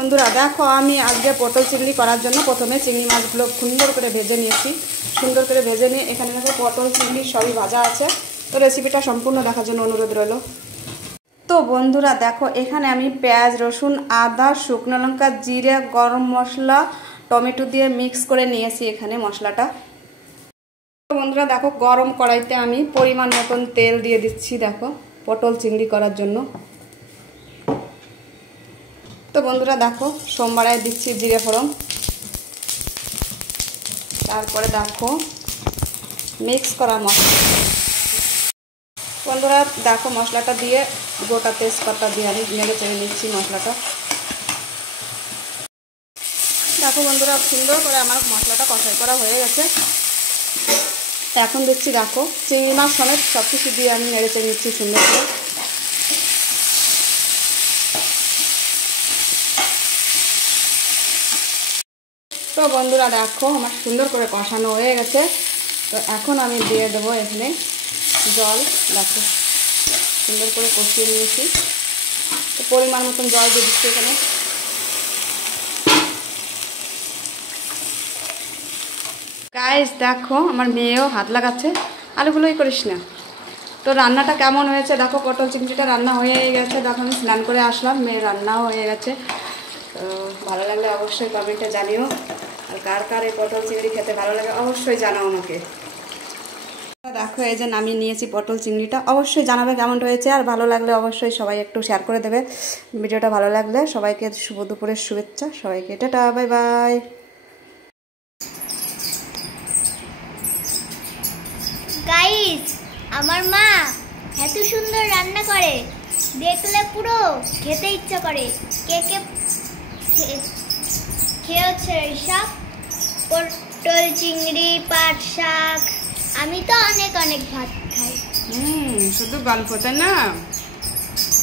বন্ধুরা দেখো আমি আজকে পটল চিংড়ি করার জন্য প্রথমে চিংড়ি মাছগুলো সুন্দর করে ভেজে নিয়েছি। সুন্দর করে ভেজে নিয়ে এখানে দেখো পটল চিংড়ি সবই ভাজা আছে। তো রেসিপিটা সম্পূর্ণ দেখার জন্য অনুরোধ রইল। তো বন্ধুরা দেখো এখানে আমি পেঁয়াজ, রসুন, আদা, শুকনো লঙ্কা, জিরে, গরম মশলা, টমেটো দিয়ে মিক্স করে নিয়েছি এখানে মশলাটা। তো বন্ধুরা দেখো গরম কড়াইতে আমি পরিমাণ মতন তেল দিয়ে দিচ্ছি দেখো পটল চিংড়ি করার জন্য। তো বন্ধুরা দেখো সোমবারে দিচ্ছি জিরে ফোড়ন, তারপরে দেখো মিক্স করা মশলা। বন্ধুরা দেখো মশলাটা দিয়ে গোটা তেজপাতা দিয়ে আমি নেড়ে চেড়ে নিচ্ছি মশলাটা। দেখো বন্ধুরা সুন্দর করে আমার মশলাটা কষাই করা হয়ে গেছে। এখন দেখছি দেখো চিংড়ি মাছ সমেত সব কিছু দিয়ে আমি নেড়ে চেড়ে নিচ্ছি সুন্দর করে। তো বন্ধুরা দেখো আমার সুন্দর করে কষানো হয়ে গেছে। তো এখন আমি দিয়ে দেবো এখানে জল। দেখো সুন্দর করে কষিয়ে নিয়েছি। তো পরিমাণ মতন জল দিয়ে দিচ্ছি এখানে। গাইস দেখো আমার মেয়েও হাত লাগাচ্ছে, আলুগুলোই করিস না। তো রান্নাটা কেমন হয়েছে দেখো, পটল চিংড়িটা রান্না হয়ে গেছে। দেখো আমি স্নান করে আসলাম, মেয়ের রান্নাও হয়ে গেছে। তো ভালো লাগলে অবশ্যই কমেন্টে জানিও, আর কার কার এই পটল চিংড়ি খেতে ভালো লাগে অবশ্যই জানাও আমাকে। দেখো এই যে নামিয়ে নিয়েছি পটল চিংড়িটা, অবশ্যই জানাবে কেমন হয়েছে। আর ভালো লাগলে অবশ্যই সবাই একটু শেয়ার করে দেবে ভিডিওটা। ভালো লাগলে সবাইকে শুভ দুপুরের শুভেচ্ছা, সবাইকে টাটা, বাই বাই। গাইস আমার মা এত সুন্দর রান্না করে, দেখলে পুরো খেতে ইচ্ছা করে। কে কে খেয়েছে এইসব পটল চিংড়ি, পাট শাক? আমি তো অনেক অনেক ভাত খাই। শুধু গল্প, তাই না?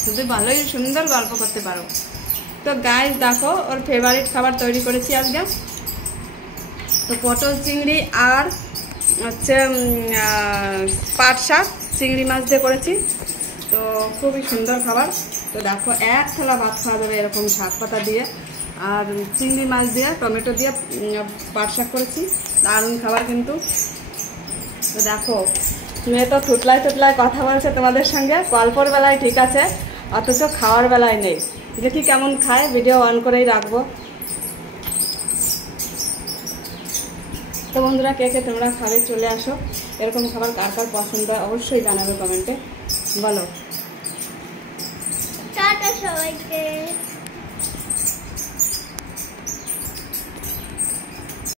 শুধু ভালোই সুন্দর গল্প করতে পারো। তো গাইস দেখো ওর ফেভারিট খাবার তৈরি করেছি আজকে। তো পটল চিংড়ি আর হচ্ছে পাট শাক চিংড়ি মাছ দিয়ে করেছি। তো খুবই সুন্দর খাবার। তো দেখো এক থালা ভাত খাওয়া যাবে এরকম শাক পাতা দিয়ে, আর চিংড়ি মাছ দিয়ে টমেটো দিয়ে পাট শাক করেছি। দারুণ খাবার কিন্তু। তো দেখো মেয়ে তো থুতলায় থুতলায় কথা বলছে তোমাদের সঙ্গে। গল্পর বেলায় ঠিক আছে, অথচ খাওয়ার বেলায় নেই। দেখি কেমন খায়, ভিডিও অন করেই রাখবো। তো বন্ধুরা কে কে তোমরা খাবে চলে আসো। এরকম খাবার কার কার পছন্দ হয় অবশ্যই জানাবে কমেন্টে, বলো। টাটা সবাইকে।